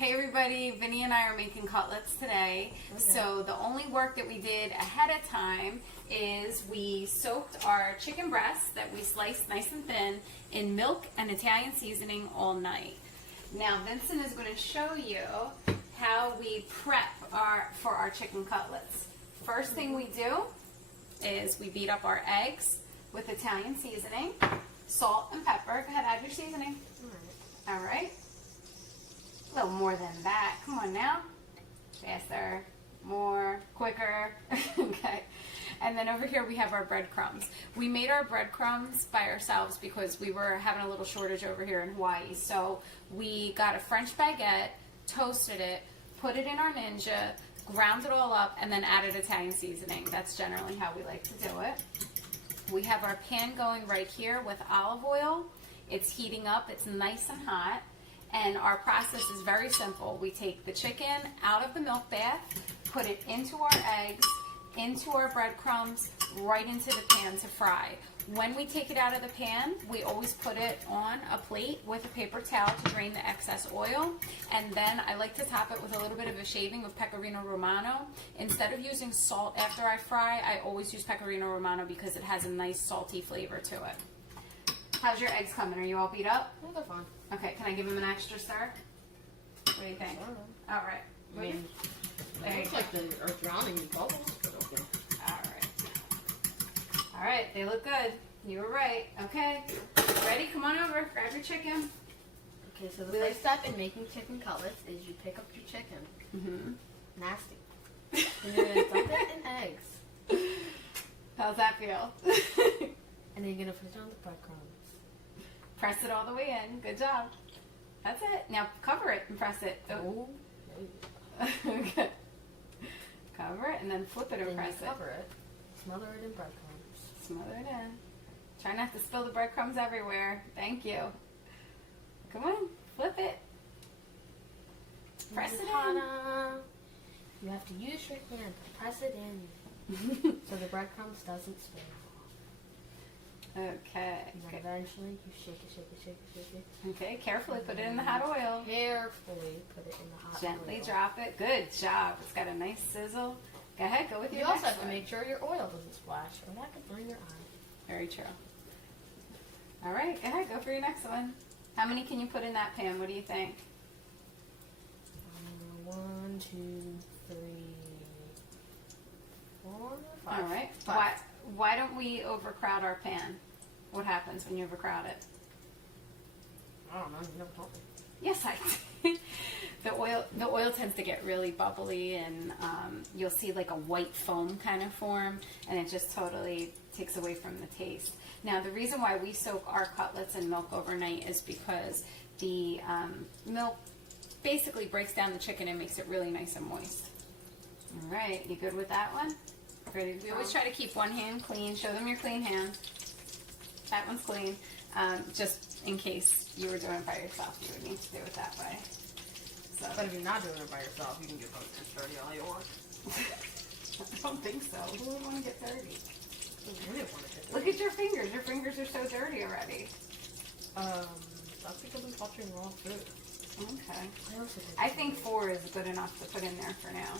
Hey everybody, Vinnie and I are making cutlets today. Okay. So the only work that we did ahead of time is we soaked our chicken breasts that we sliced nice and thin in milk and Italian seasoning all night. Now Vincent is going to show you how we prep for our chicken cutlets. First thing we do is we beat up our eggs with Italian seasoning, salt and pepper. Go ahead, add your seasoning. All right. A little more than that. Come on now. Faster, more, quicker. Okay. And then over here we have our breadcrumbs. We made our breadcrumbs by ourselves because we were having a little shortage over here in Hawaii. So we got a French baguette, toasted it, put it in our Ninja, ground it all up, and then added Italian seasoning. That's generally how we like to do it. We have our pan going right here with olive oil. It's heating up. It's nice and hot. And our process is very simple. We take the chicken out of the milk bath, put it into our eggs, into our breadcrumbs, right into the pan to fry. When we take it out of the pan, we always put it on a plate with a paper towel to drain the excess oil. And then I like to top it with a little bit of a shaving of Pecorino Romano. Instead of using salt after I fry, I always use Pecorino Romano because it has a nice salty flavor to it. How's your eggs coming? Are you all beat up? Yeah, they're fine. Okay, can I give them an extra stir? What do you think? All right. I mean, There it you looks go. like they are drowning in bubbles, but okay. All right. All right, they look good. You were right. Okay. Ready? Come on over. Grab your chicken. Okay, so the first step in making chicken cutlets is you pick up your chicken. Mm-hmm. Nasty. And you're going to dump it in eggs. How's that feel? And then you're going to put it on the breadcrumbs. Press it all the way in. Good job. That's it. Now cover it and press it. Oh. Okay. Cover it and then flip it and Then press you cover it. Smother it in breadcrumbs. Smother it in. Try not to spill the breadcrumbs everywhere. Thank you. Come on, flip it. Press it in. Ta-da! You have to use your hand to press it in so the breadcrumbs doesn't spill. Okay. And then eventually you shake it, shake it, shake it, shake it. Okay, carefully put it in the hot oil. Carefully put it in the hot oil. Gently drop it. Good job. It's got a nice sizzle. Go ahead, go with your You also next have to one. make sure your oil doesn't splash or that could burn your eye. Very true. All right, go ahead, go for your next one. How many can you put in that pan? What do you think? 1, 2, 3, 4, 5. All right. 5. Why don't we overcrowd our pan? What happens when you overcrowd it? I don't know. You never told me. Yes, I did. The oil tends to get really bubbly, and you'll see like a white foam kind of form, and it just totally takes away from the taste. Now, the reason why we soak our cutlets in milk overnight is because the milk basically breaks down the chicken and makes it really nice and moist. All right, you good with that one? Ready? We always try to keep one hand clean. Show them your clean hand. That one's clean. Just in case you were doing it by yourself, you would need to do it that way. So. But if you're not doing it by yourself, you can get both as dirty all you want. I don't think so. Who would want to get dirty? You didn't want to get dirty. Look at your fingers. Your fingers are so dirty already. That's because I'm touching raw food. Okay. I I think 4 is good enough to put in there for now.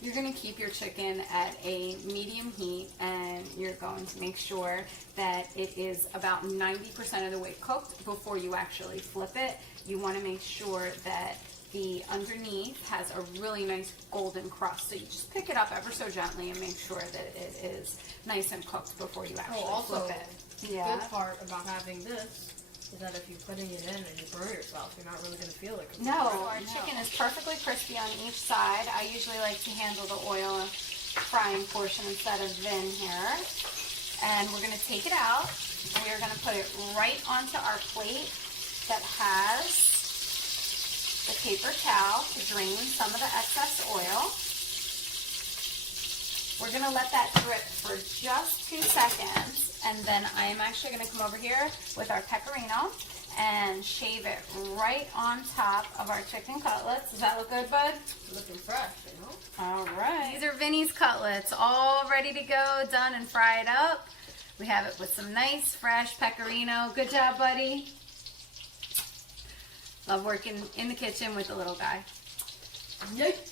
You're going to keep your chicken at a medium heat, and you're going to make sure that it is about 90% of the way cooked before you actually flip it. You want to make sure that the underneath has a really nice golden crust. So you just pick it up ever so gently and make sure that it is nice and cooked before you actually also, flip it. the good part about having this is that if you're putting it in and you burn yourself, you're not really going to feel it. No, our chicken is perfectly crispy on each side. I usually like to handle the oil frying portion instead of Vin here. And we're going to take it out, and we are going to put it right onto our plate that has the paper towel to drain some of the excess oil. We're going to let that drip for just 2 seconds, and then I am actually going to come over here with our pecorino and shave it right on top of our chicken cutlets. Does that look good, bud? Looking fresh, you know? All right. These are Vinnie's cutlets, all ready to go, done and fried up. We have it with some nice, fresh pecorino. Good job, buddy. Love working in the kitchen with the little guy. Yikes.